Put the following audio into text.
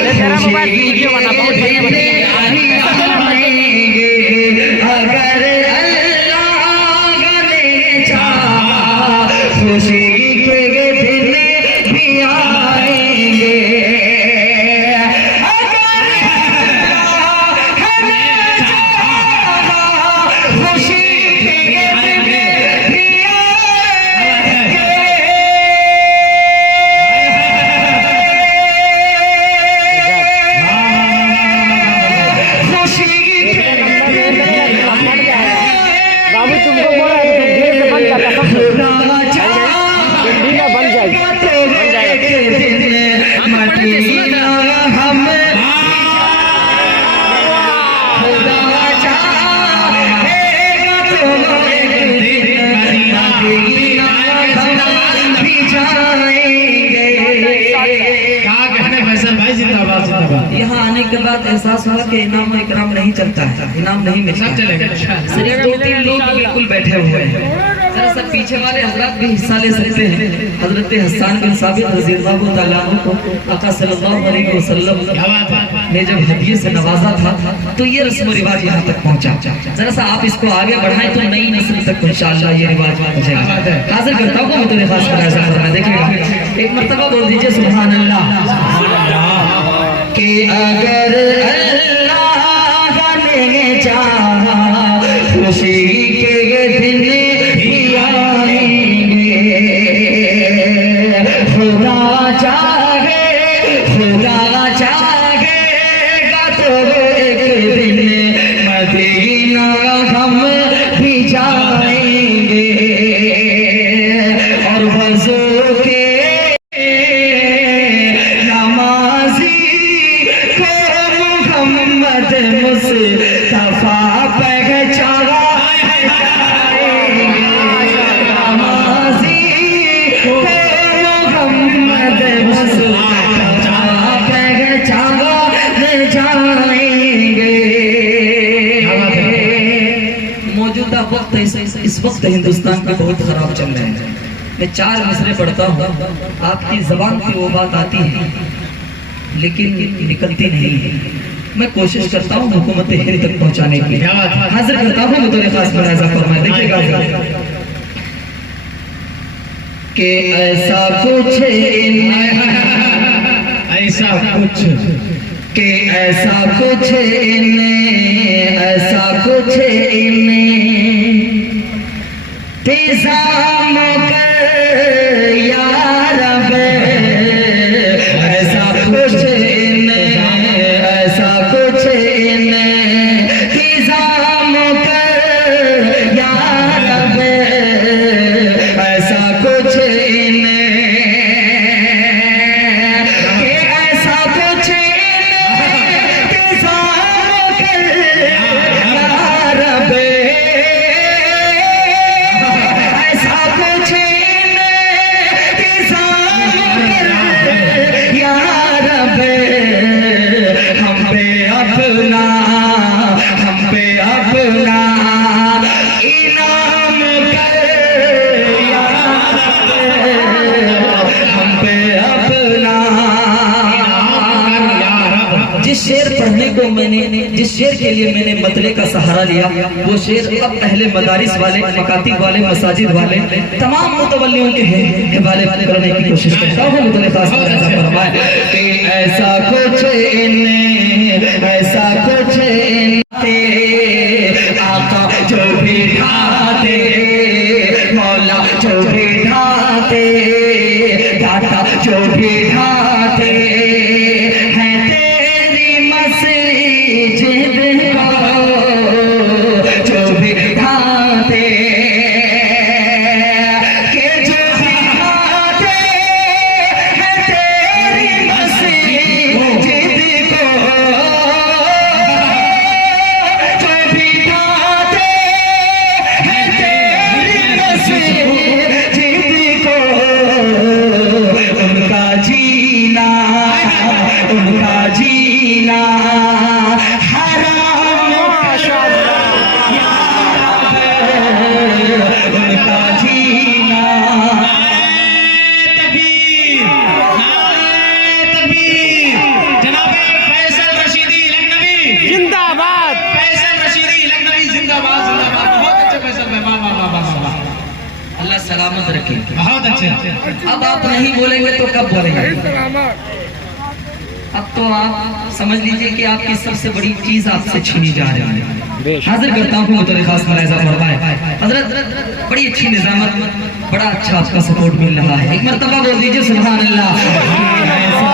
Video बना बहुत बढ़िया अगर अल्लाह ने चाहा खुशी के दिन भी आएंगे। यहाँ आने के बाद एहसास हुआ कि इनाम और इकराम नहीं चलता है, इनाम नहीं मिलता, सिर्फ 2-3 लोग बिल्कुल बैठे हुए हैं। जरा सा पीछे वाले हजरत भी हिस्सा ले सकते हैं। हजरत हसन बिन साबित रज़ियल्लाहु ताला अन्हु को आका सल्लल्लाहु अलैहि वसल्लम ने जब हदिये से नवाजा था तो ये रस्म रिवाज यहाँ तक पहुँचा। जरा सा आप इसको आगे बढ़ाएं तो नई नस्ल तक इंशाअल्लाह ये रिवाज पहुँचेगा। हाजिर करता हूँ तो खास फरमाया, देखिएगा एक मर्तबा बोल दीजिए सुभान अल्लाह कि अगर अल्लाह ने चाहा खुशी के दिन भी आएंगे। खुदा चाहेगा तो एक दिन मदीना हम भी जाएंगे और वज़ू के मुस्तफा पहचाना नमाज़ी को मोहम्मद मुस्तफा पहचाना जाएंगे। मौजूदा वक्त इस वक्त हिंदुस्तान का बहुत खराब चल रहा है। मैं 4 मिसरे पढ़ता हूँ, आपकी जबान की वो बात आती है लेकिन निकलती नहीं है। मैं कोशिश करता हूँ हुकूमत हिंद तक पहुँचाने की। हाजिर करता हूँ बतौर खास मुलाहिज़ा फरमाएं, देखिएगा कि ऐसा कुछ इंतज़ाम कर या रब, ऐसा कुछ इंतज़ाम कर या रब, ऐसा कुछ जिस शेर के लिए मैंने मतले का सहारा लिया वो शेर अब पहले मदारिस वाले, मकातिब वाले, मसाजिद वाले तमाम मुतवल्लियों के हवाले करने की कोशिश करता हूँ। कि ऐसा कुछ आका जो भी ढाते, मौला जो भी ढाते, दाता जो भी ढाते जनाब सलामत रखे। बहुत अच्छे। अब आप नहीं बोलेंगे तो कब बोलेंगे? अब तो आप समझ लीजिए कि आपकी सबसे बड़ी चीज आपसे छीनी जा रही है। हाजिर करता हूँ मुतरे खास मुलाहिजा फरमाए। हजरत बड़ी अच्छी निजामत, बड़ा अच्छा आपका सपोर्ट मिल रहा है। एक मर्तबा बोल दीजिए सुभान अल्लाह।